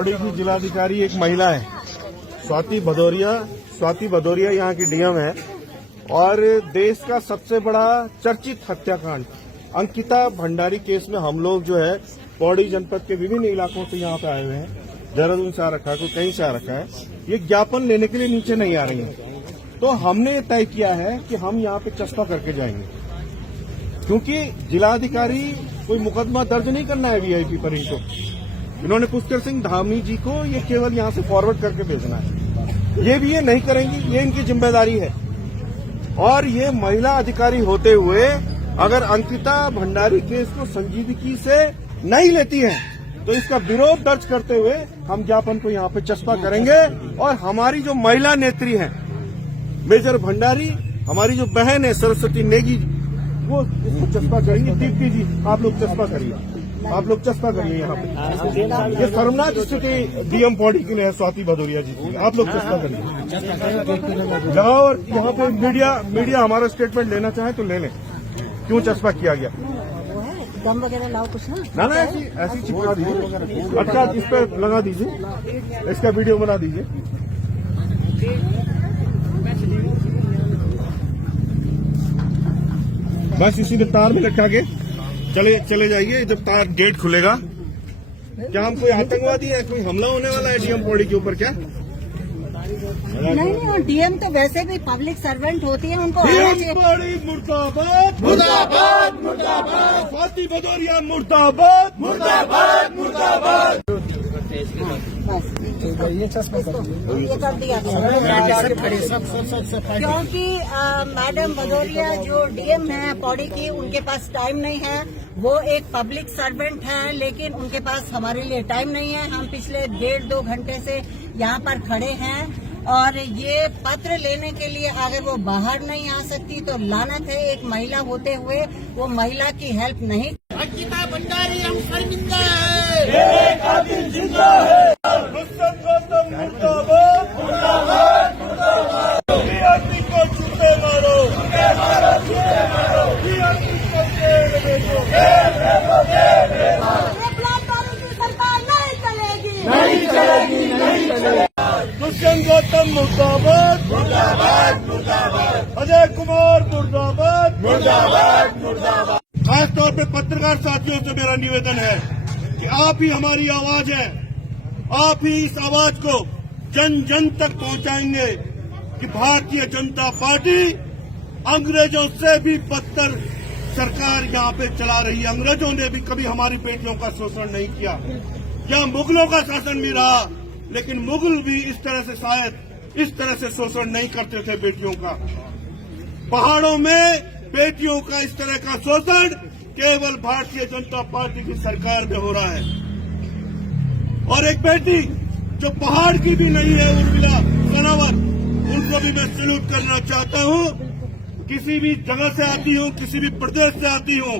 पौड़ी की जिलाधिकारी एक महिला है, स्वाति भदौरिया यहाँ की डीएम है और देश का सबसे बड़ा चर्चित हत्याकांड अंकिता भंडारी केस में हम लोग जो है पौड़ी जनपद के विभिन्न इलाकों से यहाँ पे आए हुए हैं। देहरादून से आ रखा है, कोई कहीं से आ रखा है। ये ज्ञापन लेने के लिए नीचे नहीं आ रही है, तो हमने तय किया है कि हम यहाँ पे चस्पा करके जाएंगे, क्योंकि जिलाधिकारी कोई मुकदमा दर्ज नहीं करना है वीआईपी पर इनको। इन्होंने पुष्कर सिंह धामी जी को ये केवल यहाँ से फॉरवर्ड करके भेजना है। ये भी ये नहीं करेंगी, ये इनकी जिम्मेदारी है। और ये महिला अधिकारी होते हुए अगर अंकिता भंडारी केस को संजीदगी से नहीं लेती है तो इसका विरोध दर्ज करते हुए हम ज्ञापन को यहाँ पे चस्पा करेंगे। और हमारी जो महिला नेत्री हैं मेजर भंडारी, हमारी जो बहन है सरस्वती नेगी, वो इसको चस्पा करेंगे। दीप्ति जी आप लोग चस्पा करिए, आप लोग चस्पा करिए। यहाँ पे ये शर्मनाक स्थिति डीएम पौड़ी की है स्वाति भदौरिया जी की। आप लोग चस्पा करिए जाओ, और यहाँ पे मीडिया हमारा स्टेटमेंट लेना चाहे तो ले लें, क्यों चस्पा किया गया। दम वगैरह लाओ कुछ ना ऐसी चिपका दीजिए, अच्छा इस पर लगा दीजिए, इसका वीडियो बना दीजिए। बस इसी में तार में लटका के चले जाइए। जब तार गेट खुलेगा, क्या हम कोई आतंकवादी है, कोई हमला होने वाला है डीएम पौड़ी के ऊपर क्या? नहीं, और डीएम तो वैसे भी पब्लिक सर्वेंट होती है, उनको डीएम पौड़ी मुर्दाबाद, मुर्दाबाद, मुर्दाबाद। स्वाति भदौरिया मुर्दाबाद, मुर्दाबाद, मुर्दाबाद। ये कर दिया क्योंकि मैडम भदौरिया जो डीएम है पौड़ी की, उनके पास टाइम नहीं है। वो एक पब्लिक सर्वेंट है, लेकिन उनके पास हमारे लिए टाइम नहीं है। हम पिछले 1.5-2 घंटे से यहाँ पर खड़े हैं और ये पत्र लेने के लिए अगर वो बाहर नहीं आ सकती तो लानत है एक महिला होते हुए वो महिला की हेल्प नहीं। अंकिता भंडारी हम शर्मिंदा है, जिंदा है। मुर्दाबाद, मुर्दाबाद, मुर्दाबाद। बीआरटी को छुपे मारो, छुपे मारो, छुपे मारो। बीआरटी को जेल भेजो, जेल भेजो, जेल भेजो। सरकार नहीं चलेगी, नहीं चलेगी, नहीं चलेगी। दुष्यंत गौतम मुर्दाबाद, मुर्दाबाद, मुर्दाबाद। अजय कुमार मुर्दाबाद, मुर्दाबाद, मुर्दाबाद। खासतौर पे पत्रकार साथियों से मेरा निवेदन है कि आप ही हमारी आवाज है, आप ही इस आवाज को जन जन तक पहुंचाएंगे कि भारतीय जनता पार्टी अंग्रेजों से भी बदतर सरकार यहाँ पे चला रही है। अंग्रेजों ने भी कभी हमारी बेटियों का शोषण नहीं किया, या मुगलों का शासन भी रहा, लेकिन मुगल भी इस तरह से शायद इस तरह से शोषण नहीं करते थे बेटियों का। पहाड़ों में बेटियों का इस तरह का शोषण केवल भारतीय जनता पार्टी की सरकार में हो रहा है। और एक बेटी जो पहाड़ की भी नहीं है, उर्मिला सनावत, उनको भी मैं सैल्यूट करना चाहता हूं। किसी भी जगह से आती हूं, किसी भी प्रदेश से आती हूं,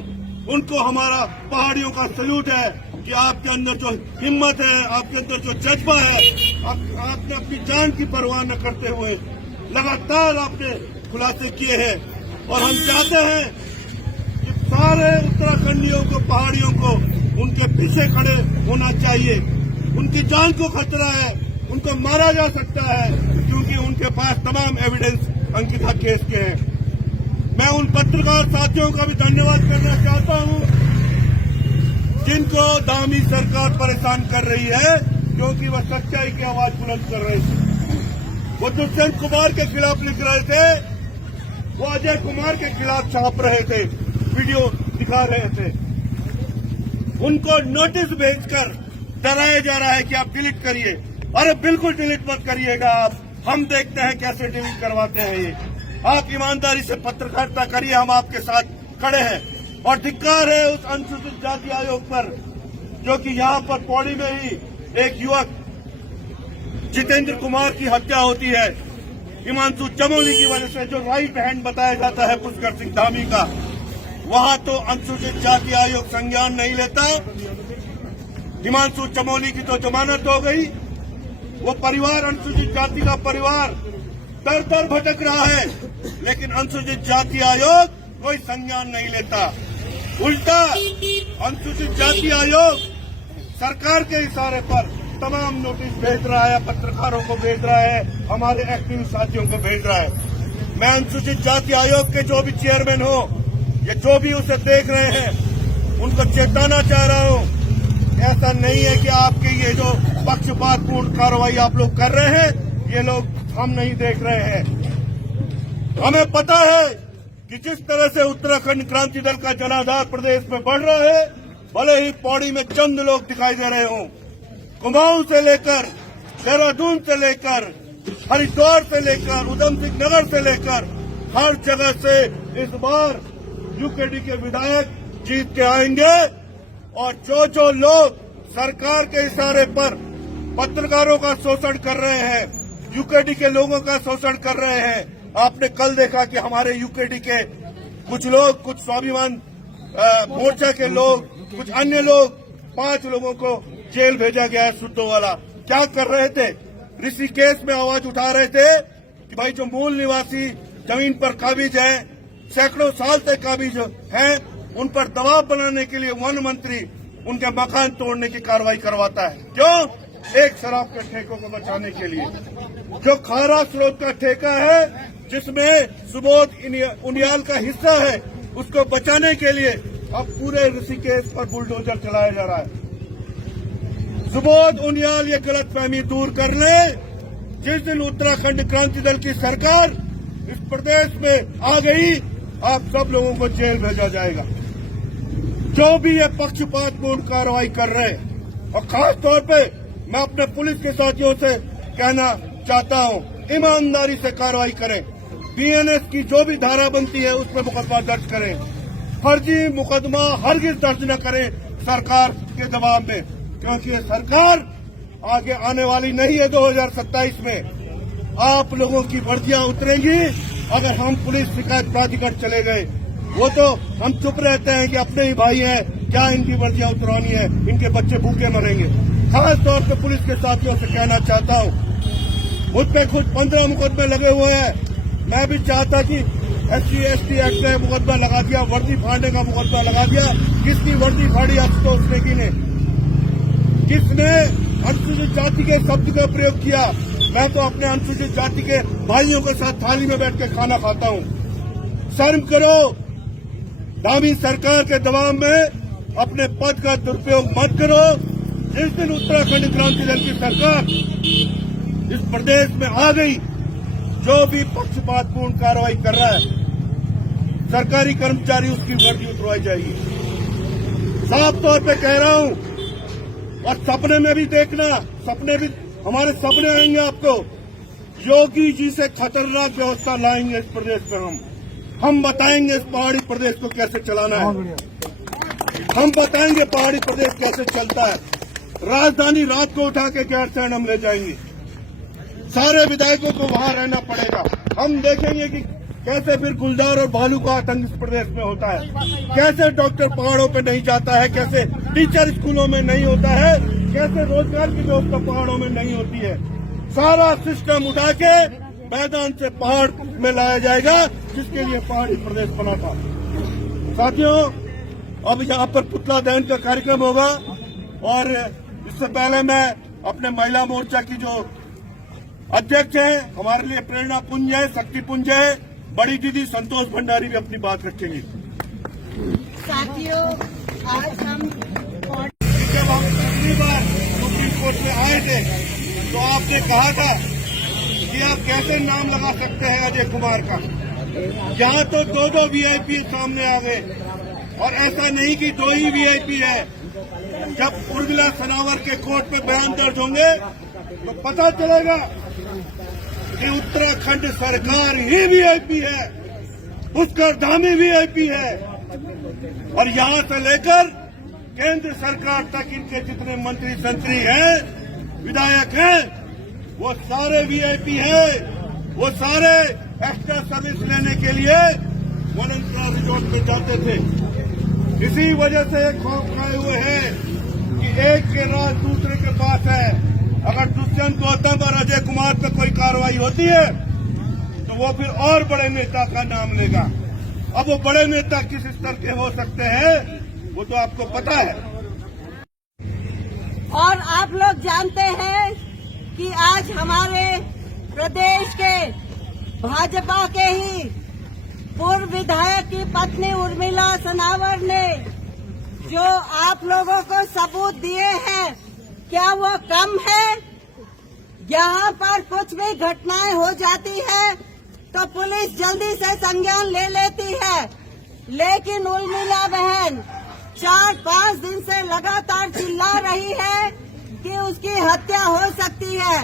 उनको हमारा पहाड़ियों का सैल्यूट है कि आपके अंदर जो हिम्मत है, आपके अंदर जो जज्बा है, आपने अपनी जान की परवाह न करते हुए लगातार आपने खुलासे किए हैं। और हम चाहते हैं कि सारे उत्तराखंडियों को, पहाड़ियों को उनके पीछे खड़े होना चाहिए। उनकी जान को खतरा है, उनको मारा जा सकता है, क्योंकि उनके पास तमाम एविडेंस अंकिता केस के हैं। मैं उन पत्रकार साथियों का भी धन्यवाद करना चाहता हूं जिनको दामी सरकार परेशान कर रही है, क्योंकि वह सच्चाई की आवाज बुलंद कर रहे थे। वो दुष्यंत कुमार के खिलाफ लिख रहे थे, वो अजय कुमार के खिलाफ छाप रहे थे, वीडियो दिखा रहे थे। उनको नोटिस भेजकर डराया जा रहा है कि आप डिलीट करिए। अरे बिल्कुल डिलीट मत करिएगा आप, हम देखते हैं कैसे डिलीट करवाते हैं ये। आप ईमानदारी से पत्रकारिता करिए, हम आपके साथ खड़े हैं। और धिक्कार है उस अनुसूचित जाति आयोग पर, जो कि यहाँ पर पौड़ी में ही एक युवक जितेंद्र कुमार की हत्या होती है हिमांशु चमोली की वजह से, जो राइट हैंड बताया जाता है पुष्कर सिंह धामी का। वहां तो अनुसूचित जाति आयोग संज्ञान नहीं लेता। हिमांशु चमोली की तो जमानत हो गई, वो परिवार, अनुसूचित जाति का परिवार दर दर भटक रहा है, लेकिन अनुसूचित जाति आयोग कोई संज्ञान नहीं लेता। उल्टा अनुसूचित जाति आयोग सरकार के इशारे पर तमाम नोटिस भेज रहा है, पत्रकारों को भेज रहा है, हमारे एक्टिविस्ट साथियों को भेज रहा है। मैं अनुसूचित जाति आयोग के जो भी चेयरमैन हो या जो भी उसे देख रहे हैं, उनको चेताना चाह रहा हूं, ऐसा नहीं है कि आपके ये जो पक्षपातपूर्ण कार्रवाई आप लोग कर रहे हैं, ये लोग हम नहीं देख रहे हैं। हमें पता है कि जिस तरह से उत्तराखंड क्रांति दल का जनाधार प्रदेश में बढ़ रहा है, भले ही पौड़ी में चंद लोग दिखाई दे रहे हों, कुमाऊं से लेकर देहरादून से लेकर हरिद्वार से लेकर उधम सिंह नगर से लेकर हर जगह से इस बार यूकेडी के विधायक जीत के आएंगे। और जो लोग सरकार के इशारे पर पत्रकारों का शोषण कर रहे हैं, यूकेडी के लोगों का शोषण कर रहे हैं, आपने कल देखा कि हमारे यूकेडी के कुछ लोग, कुछ स्वाभिमान मोर्चा के लोग, कुछ अन्य लोग, 5 लोगों को जेल भेजा गया है। सुद्धो वाला क्या कर रहे थे? ऋषिकेश में आवाज उठा रहे थे कि भाई जो मूल निवासी जमीन पर काबिज हैं, सैकड़ों साल से काबिज हैं, उन पर दबाव बनाने के लिए वन मंत्री उनके मकान तोड़ने की कार्रवाई करवाता है। क्यों? एक शराब के ठेकों को बचाने के लिए। जो खारा स्रोत का ठेका है, जिसमें सुबोध उनियाल का हिस्सा है, उसको बचाने के लिए अब पूरे ऋषिकेश पर बुलडोजर चलाया जा रहा है। सुबोध उनियाल ये गलतफहमी दूर कर ले। जिस दिन उत्तराखंड क्रांति दल की सरकार इस प्रदेश में आ गई, आप सब लोगों को जेल भेजा जाएगा। जो भी ये पक्षपातपूर्ण कार्रवाई कर रहे हैं, और खास तौर पे मैं अपने पुलिस के साथियों से कहना चाहता हूं, ईमानदारी से कार्रवाई करें। बीएनएस की जो भी धारा बनती है उसमें मुकदमा दर्ज करें। फर्जी मुकदमा हरगिज दर्ज न करें सरकार के दबाव में, क्योंकि ये सरकार आगे आने वाली नहीं है। 2027 में आप लोगों की वर्दियां उतरेंगी अगर हम पुलिस शिकायत प्राधिकरण चले गए। वो तो हम चुप रहते हैं कि अपने ही भाई हैं, क्या इनकी वर्दियां उतरवानी है, इनके बच्चे भूखे मरेंगे। खास तौर पे पुलिस के साथियों से कहना चाहता हूं, मुझ पे खुद 15 मुकदमे लगे हुए हैं। मैं भी चाहता कि SC/ST एक्ट में मुकदमा लगा दिया, वर्दी फाड़ने का मुकदमा लगा दिया। किसकी वर्दी फाड़ी? अफसोस नेगी ने। किसने अनुसूचित जाति के शब्द का प्रयोग किया? मैं तो अपने अनुसूचित जाति के भाइयों के साथ थाली में बैठ के खाना खाता हूं। शर्म करो। दामी सरकार के दबाव में अपने पद का दुरुपयोग मत करो। जिस दिन उत्तराखंड क्रांति दल की सरकार इस प्रदेश में आ गई, जो भी पक्षपातपूर्ण कार्रवाई कर रहा है, सरकारी कर्मचारी उसकी वर्दी उतरवाई जाएगी। साफ तौर पे कह रहा हूं, और सपने में भी देखना, सपने भी हमारे सपने आएंगे आपको। योगी जी से खतरनाक व्यवस्था लाएंगे इस प्रदेश पर। हम बताएंगे इस पहाड़ी प्रदेश को कैसे चलाना है। हम बताएंगे पहाड़ी प्रदेश कैसे चलता है। राजधानी रात को उठा के गैरसैंण हम ले जाएंगे। सारे विधायकों को वहां रहना पड़ेगा। हम देखेंगे कि कैसे फिर गुलदार और भालू का आतंक इस प्रदेश में होता है, कैसे डॉक्टर पहाड़ों पे नहीं जाता है, कैसे टीचर स्कूलों में नहीं होता है, कैसे रोजगार की व्यवस्था पहाड़ों में नहीं होती है। सारा सिस्टम उठा के मैदान से पहाड़ में लाया जाएगा, जिसके लिए पहाड़ी प्रदेश बना था। साथियों, अब यहाँ पर पुतला दहन का कार्यक्रम होगा, और इससे पहले मैं अपने महिला मोर्चा की जो अध्यक्ष है, हमारे लिए प्रेरणा पुंज है, शक्ति पुंज है, बड़ी दीदी संतोष भंडारी भी अपनी बात रखेंगे। साथियों, आज हम जब हम पिछली बार सुप्रीम कोर्ट में आए थे, तो आपने कहा था कि आप कैसे नाम लगा सकते हैं अजय कुमार का। यहाँ तो 2 VIP सामने आ गए, और ऐसा नहीं कि 2 ही VIP है। जब उर्मिला सनावर के कोर्ट में बयान दर्ज होंगे तो पता चलेगा कि उत्तराखंड सरकार ही VIP है, उसका धामी VIP है। और यहाँ से लेकर केंद्र सरकार तक इनके जितने मंत्री संतरी हैं, विधायक हैं, वो सारे VIP हैं। वो सारे एक्स्ट्रा सर्विस लेने के लिए वनंतरा रिजॉर्ट में जाते थे। इसी वजह से खौफ खाए हुए हैं कि एक के राज दूसरे के पास है। अगर दुष्यंत गौतम और अजय कुमार पर कोई कार्रवाई होती है तो वो फिर और बड़े नेता का नाम लेगा। अब वो बड़े नेता किस स्तर के हो सकते हैं वो तो आपको पता है। और आप लोग जानते हैं कि आज हमारे प्रदेश के भाजपा के ही पूर्व विधायक की पत्नी उर्मिला सनावर ने जो आप लोगों को सबूत दिए हैं, क्या वो कम है? यहाँ पर कुछ भी घटनाएं हो जाती है तो पुलिस जल्दी से संज्ञान ले लेती है, लेकिन उर्मिला बहन 4-5 दिन से लगातार चिल्ला रही है कि उसकी हत्या हो सकती है।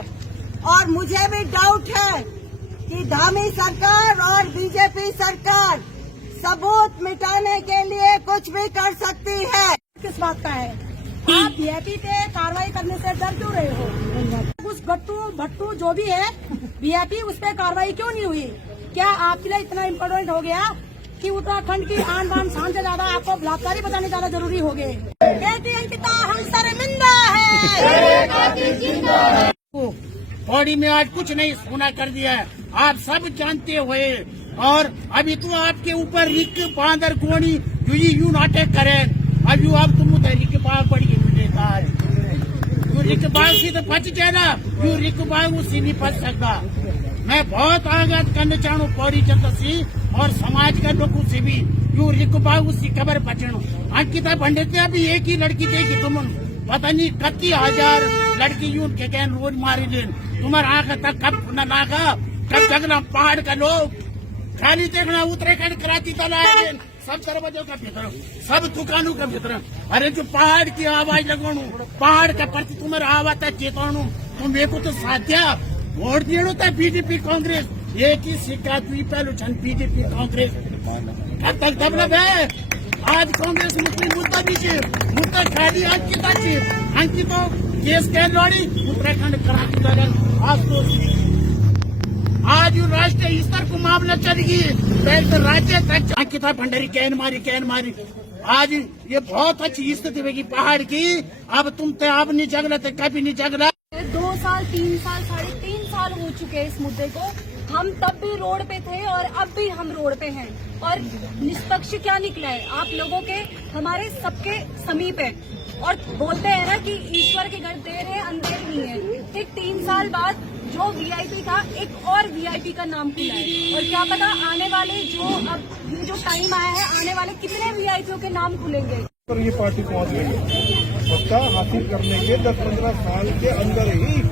और मुझे भी डाउट है कि धामी सरकार और बीजेपी सरकार सबूत मिटाने के लिए कुछ भी कर सकती है। किस बात का है? आप वीआईपी पे कार्रवाई करने से डर क्यों रहे हो? उस गट्टू भट्टू जो भी है वीआईपी, उस पर कार्रवाई क्यों नहीं हुई? क्या आपके लिए इतना इम्पोर्टेंट हो गया कि उत्तराखंड की आन बान शान से ज्यादा आपको बलात्कारी बताने ज्यादा जरूरी हो गए? बेटी अंकिता हम शर्मिंदा है। बॉडी में आज कुछ नहीं सोना कर दिया है, आप सब जानते हुए। और अभी तो आपके ऊपर रिक बांदर गोणी यू नाटक करें। अब यू आप तुम रिक बाग पड़ गई, रिक बाग से तो बच जाए ना, यू रिक बाग उससे नहीं बच सकता। मैं बहुत आगाज करना चाहूँ पौड़ी जनता से और समाज के लोगों से भी, यू रिक बाग उसकी खबर बचनो। अंकिता पंडित अभी एक ही लड़की देखी, तुम पता नहीं कत्ती हजार लड़की यूं के गैन रोज मारी लेन। तुम्हारा आंख तक कब न लागा, कब जगना पहाड़ का लोग खाली देखना उत्तराखंड कराची तलाए सब दरवाजों का भीतर, सब दुकानों का भीतर। अरे जो पहाड़ की आवाज लगाणु, पहाड़ का प्रति तुम्हारा आवाज तक चेताणु, तुम मेरे को तो साध्या वोट दियो था बीजेपी कांग्रेस, एक ही सिक्का दुई पहलू छन बीजेपी कांग्रेस। कब तक दबलब है? आज कांग्रेस मुस्लिम मुद्दा दीजिए, मुद्दा खाली अंकिता जी, अंकिता केस कह लड़ी उत्तराखंड कराची लड़न। आज राष्ट्रीय स्तर को मामला चल गई तो राज्य तक अंकिता भंडारी कैन मारी। आज ये बहुत अच्छी स्थिति होगी पहाड़ की। अब तुम तो अब नहीं जगला तो कभी नहीं जगला। 2 साल 3 साल 3.5 साल हो चुके हैं इस मुद्दे को। हम तब भी रोड पे थे और अब भी हम रोड पे हैं। और निष्पक्ष क्या निकला है? आप लोगों के हमारे सबके समीप है। और बोलते हैं ना कि ईश्वर के घर देर है अंधेर नहीं है। ठीक 3 साल बाद जो वीआईपी था एक और वीआईपी का नाम खुला है। और क्या पता आने वाले अब ये जो टाइम आया है, आने वाले कितने वीआईपीओ के नाम खुलेंगे। पर ये पार्टी पहुंच गई है सत्ता हासिल करने के 10-15 साल के अंदर ही।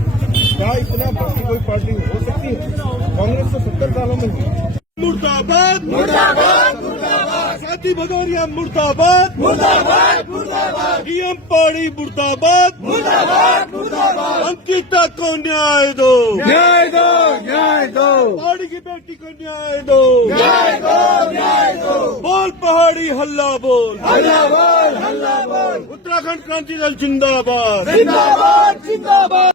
क्या इतना बड़ी कोई पार्टी हो सकती है? कांग्रेस तो 70 सालों में हुई। मुर्दाबाद मुर्दाबाद मुर्दाबाद, साथी भदौरिया मुर्दाबाद मुर्दाबाद मुर्दाबाद, डीएम पौड़ी मुर्दाबाद मुर्दाबाद मुर्दाबाद, अंकिता को न्याय दो, न्याय दो, न्याय दो, पौड़ी की बेटी को न्याय दो, न्याय दो, न्याय दो। बोल पहाड़ी हल्ला बोल, हल्ला बोल, हल्ला बोल। उत्तराखंड क्रांति दल जिंदाबाद, जिंदाबाद, जिंदाबाद।